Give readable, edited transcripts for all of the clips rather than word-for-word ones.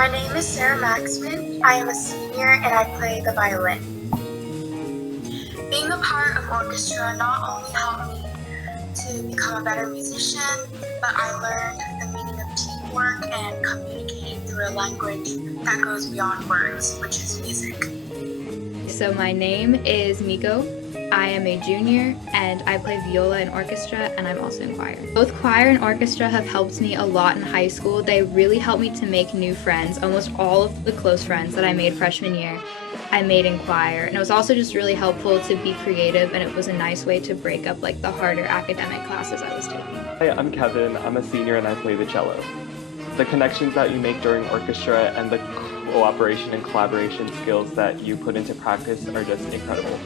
My name is Sarah Maxman. I am a senior and I play the violin. Being a part of orchestra not only helped me to become a better musician, but I learned the meaning of teamwork and communicating through a language that goes beyond words, which is music. So my name is Miko. I am a junior and I play viola in orchestra and I'm also in choir. Both choir and orchestra have helped me a lot in high school. They really helped me to make new friends. Almost all of the close friends that I made freshman year, I made in choir. And it was also just really helpful to be creative, and it was a nice way to break up like the harder academic classes I was taking. Hi, I'm Kevin. I'm a senior and I play the cello. The connections that you make during orchestra and the cooperation and collaboration skills that you put into practice are just incredible.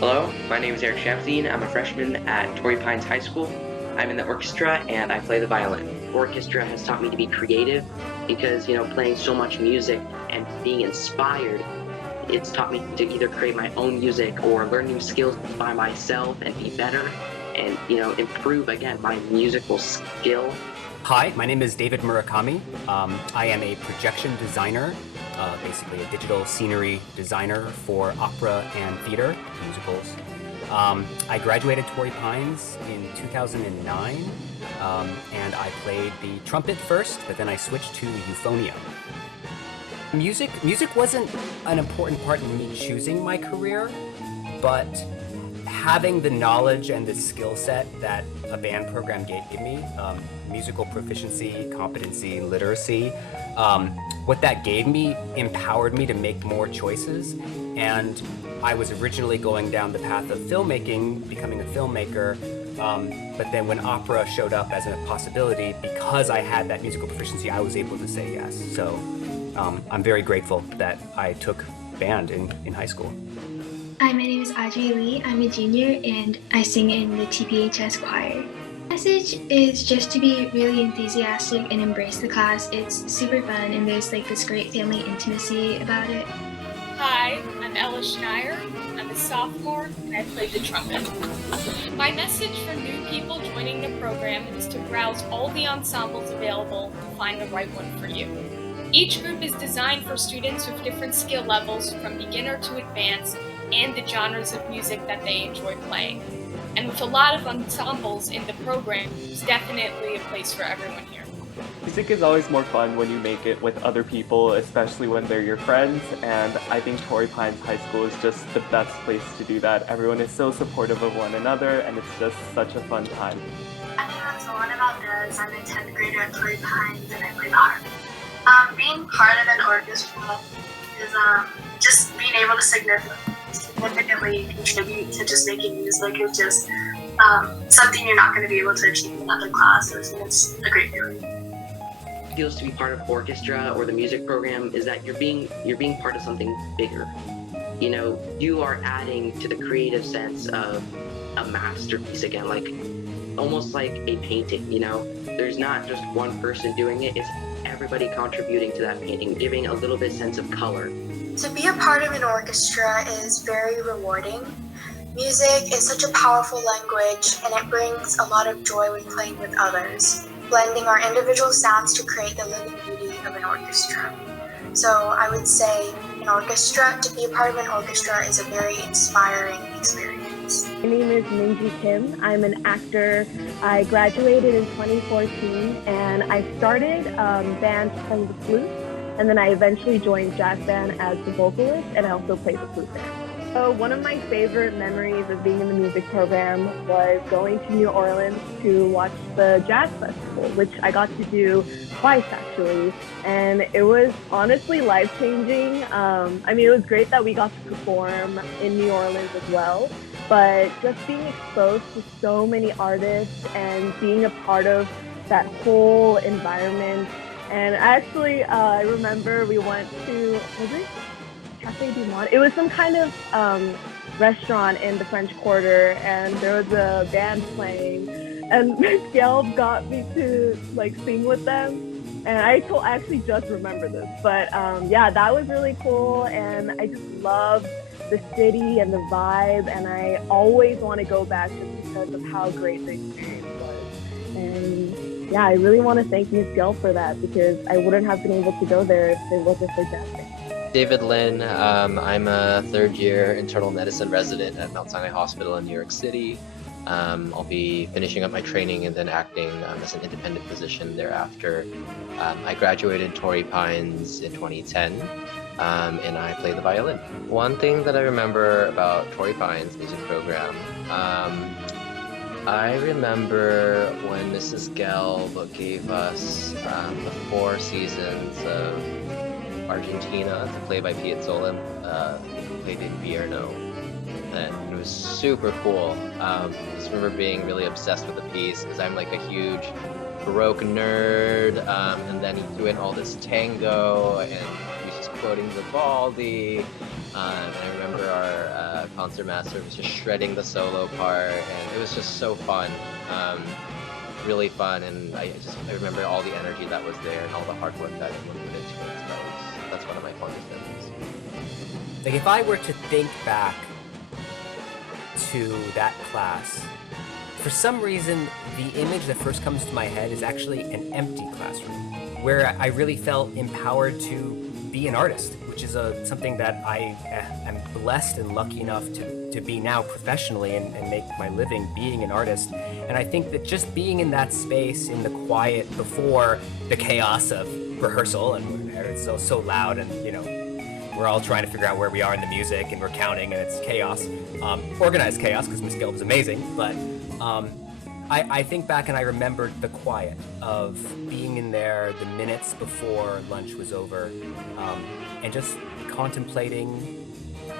Hello, my name is Eric Shamstein. I'm a freshman at Torrey Pines High School. I'm in the orchestra and I play the violin. Orchestra has taught me to be creative because, playing so much music and being inspired, it's taught me to either create my own music or learn new skills by myself and be better and, improve, again, my musical skill. Hi, my name is David Murakami. I am a projection designer, basically a digital scenery designer for opera and theater musicals. I graduated Torrey Pines in 2009, and I played the trumpet first, but then I switched to euphonium. Music wasn't an important part in me choosing my career, but having the knowledge and the skill set that a band program gave me, musical proficiency, competency, literacy, what that gave me empowered me to make more choices. And I was originally going down the path of filmmaking, becoming a filmmaker, but then when opera showed up as a possibility, because I had that musical proficiency, I was able to say yes. So I'm very grateful that I took band in high school. Hi, my name is Audrey Lee. I'm a junior and I sing in the TPHS choir. The message is just to be really enthusiastic and embrace the class. It's super fun and there's this great family intimacy about it. Hi, I'm Ella Schneier. I'm a sophomore and I play the trumpet. My message for new people joining the program is to browse all the ensembles available to find the right one for you. Each group is designed for students with different skill levels from beginner to advanced and the genres of music that they enjoy playing. And with a lot of ensembles in the program, there's definitely a place for everyone here. Music is always more fun when you make it with other people, especially when they're your friends, and I think Torrey Pines High School is just the best place to do that. Everyone is so supportive of one another, and it's just such a fun time. My name is Luana Valdez. I'm a 10th grader at Torrey Pines and I play the harp. Being part of an orchestra is just being able to significantly contribute to just making music is just something you're not going to be able to achieve in other classes, and it's a great feeling. It feels to be part of orchestra or the music program is that you're being part of something bigger. You are adding to the creative sense of a masterpiece again, almost like a painting. There's not just one person doing it, it's everybody contributing to that painting, giving a little bit sense of color. To be a part of an orchestra is very rewarding. Music is such a powerful language and it brings a lot of joy when playing with others, blending our individual sounds to create the living beauty of an orchestra. So I would say to be a part of an orchestra is a very inspiring experience. My name is Minji Kim. I'm an actor. I graduated in 2014 and I started band playing the flute, and then I eventually joined jazz band as the vocalist, and I also played the flute there. So one of my favorite memories of being in the music program was going to New Orleans to watch the jazz festival, which I got to do twice actually, and it was honestly life-changing. It was great that we got to perform in New Orleans as well, but just being exposed to so many artists and being a part of that whole environment. And actually, I remember we went to, was it Cafe du Monde? It was some kind of restaurant in the French Quarter, and there was a band playing, and Miss Gelb got me to sing with them. And I actually just remember this, but that was really cool, and I just loved the city and the vibe, and I always want to go back just because of how great the experience was. And yeah, I really want to thank Ms. Gill for that because I wouldn't have been able to go there if it wasn't for jazz band. David Lin. I'm a third-year internal medicine resident at Mount Sinai Hospital in New York City. I'll be finishing up my training and then acting as an independent physician thereafter. I graduated Torrey Pines in 2010, and I play the violin. One thing that I remember about Torrey Pines music program, I remember when Mrs. Gelb gave us the 4 seasons of Argentina to play by Piazzolla, who played in Vierno. And it was super cool. I just remember being really obsessed with the piece because I'm like a huge Baroque nerd. And then he threw in all this tango and he was just quoting Vivaldi. And I remember our concertmaster was just shredding the solo part, and it was just so fun. Really fun, and I remember all the energy that was there and all the hard work that everyone put into it. So that's one of my fondest memories. Like if I were to think back to that class, for some reason, the image that first comes to my head is actually an empty classroom where I really felt empowered to be an artist, which is something that I am blessed and lucky enough to be now professionally and make my living being an artist. And I think that just being in that space, in the quiet before the chaos of rehearsal, and it's so loud, and we're all trying to figure out where we are in the music, and we're counting, and it's chaos, organized chaos, because Miss Gelb is amazing, but I think back and I remembered the quiet of being in there the minutes before lunch was over, and just contemplating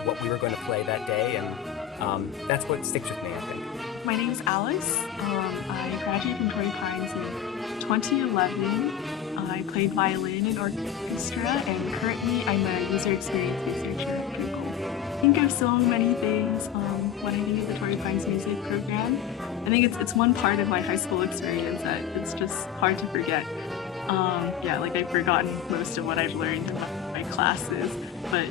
what we were going to play that day, and that's what sticks with me, I think. My name is Alice. I graduated from Torrey Pines in 2011. I played violin in orchestra, and currently I'm a user experience researcher at Pretty Cool. I think of so many things when I think of the Torrey Pines music program. I think it's one part of my high school experience that it's just hard to forget. Like I've forgotten most of what I've learned about my classes, but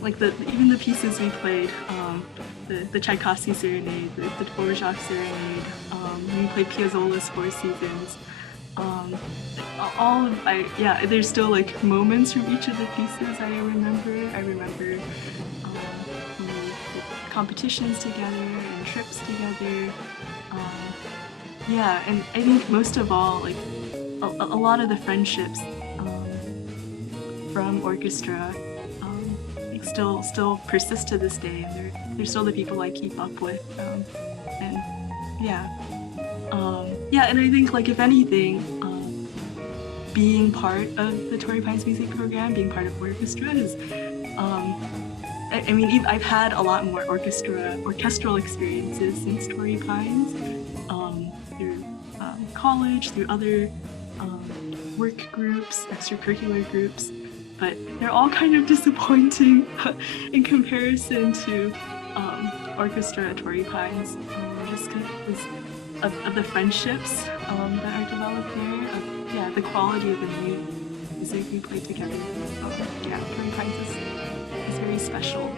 like even the pieces we played, the Tchaikovsky Serenade, the Dvorak Serenade, we played Piazzolla's 4 Seasons. There's still like moments from each of the pieces I remember. I remember competitions together and trips together. And I think most of all, like a lot of the friendships from orchestra still persist to this day, and they're still the people I keep up with. And I think, like, if anything, being part of the Torrey Pines music program, being part of orchestra is, I've had a lot more orchestral experiences since Torrey Pines, through college, through other work groups, extracurricular groups, but they're all kind of disappointing in comparison to orchestra at Torrey Pines, just because of the friendships that are developed there, the quality of the music we play together. Torrey Pines is very special.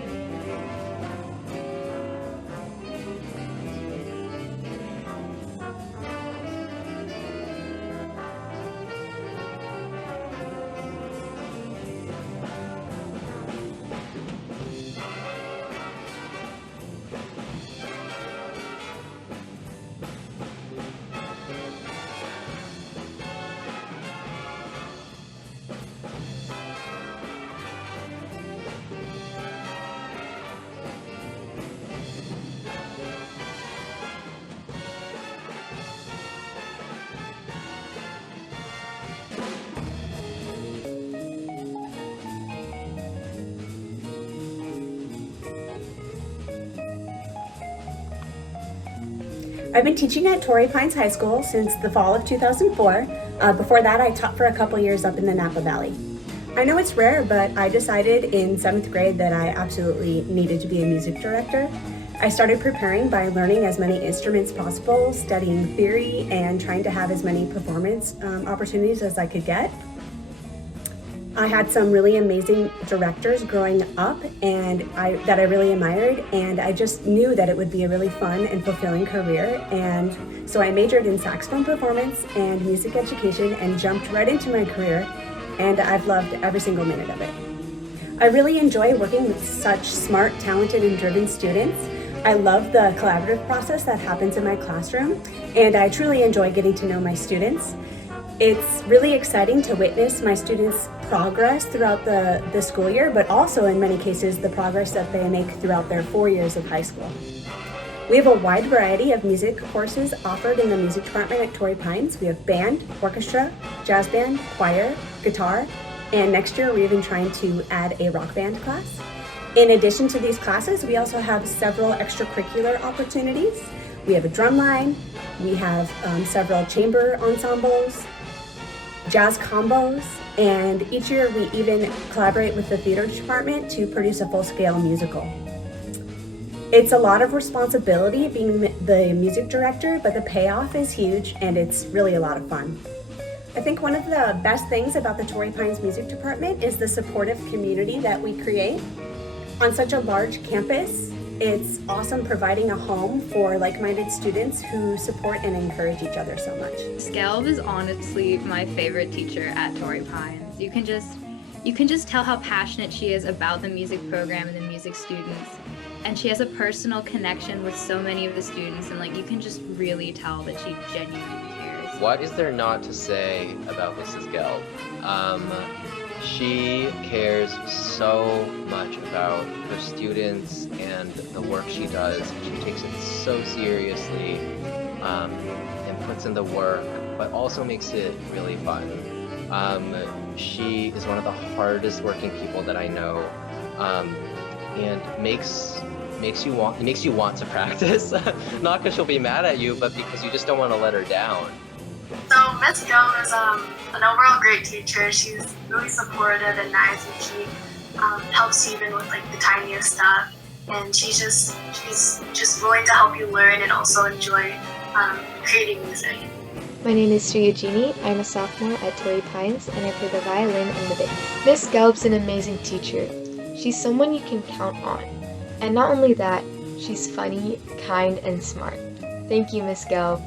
I've been teaching at Torrey Pines High School since the fall of 2004. Before that, I taught for a couple years up in the Napa Valley. I know it's rare, but I decided in 7th grade that I absolutely needed to be a music director. I started preparing by learning as many instruments possible, studying theory, and trying to have as many performance opportunities as I could get. I had some really amazing directors growing up that I really admired, and I just knew that it would be a really fun and fulfilling career. And so I majored in saxophone performance and music education and jumped right into my career, and I've loved every single minute of it. I really enjoy working with such smart, talented, and driven students. I love the collaborative process that happens in my classroom, and I truly enjoy getting to know my students. It's really exciting to witness my students' progress throughout the school year, but also in many cases the progress that they make throughout their 4 years of high school. We have a wide variety of music courses offered in the music department at Torrey Pines. We have band, orchestra, jazz band, choir, guitar, and next year we're even trying to add a rock band class. In addition to these classes, we also have several extracurricular opportunities. We have a drum line, we have several chamber ensembles, jazz combos, and each year we even collaborate with the theater department to produce a full-scale musical. It's a lot of responsibility being the music director, but the payoff is huge and it's really a lot of fun. I think one of the best things about the Torrey Pines Music Department is the supportive community that we create. On such a large campus, it's awesome providing a home for like-minded students who support and encourage each other so much. Gelb is honestly my favorite teacher at Torrey Pines. You can just tell how passionate she is about the music program and the music students. And she has a personal connection with so many of the students, and you can just really tell that she genuinely cares. What is there not to say about Mrs. Gelb? She cares so much about her students and the work she does. She takes it so seriously and puts in the work, but also makes it really fun. She is one of the hardest working people that I know, and makes you want to practice. Not because she'll be mad at you, but because you just don't want to let her down. So Miss Gelb is an overall great teacher. She's really supportive and nice, and she helps you even with the tiniest stuff. And she's just willing to help you learn and also enjoy creating music. My name is Suyajini. I'm a sophomore at Torrey Pines, and I play the violin and the bass. Miss Gelb's an amazing teacher. She's someone you can count on. And not only that, she's funny, kind, and smart. Thank you, Miss Gelb.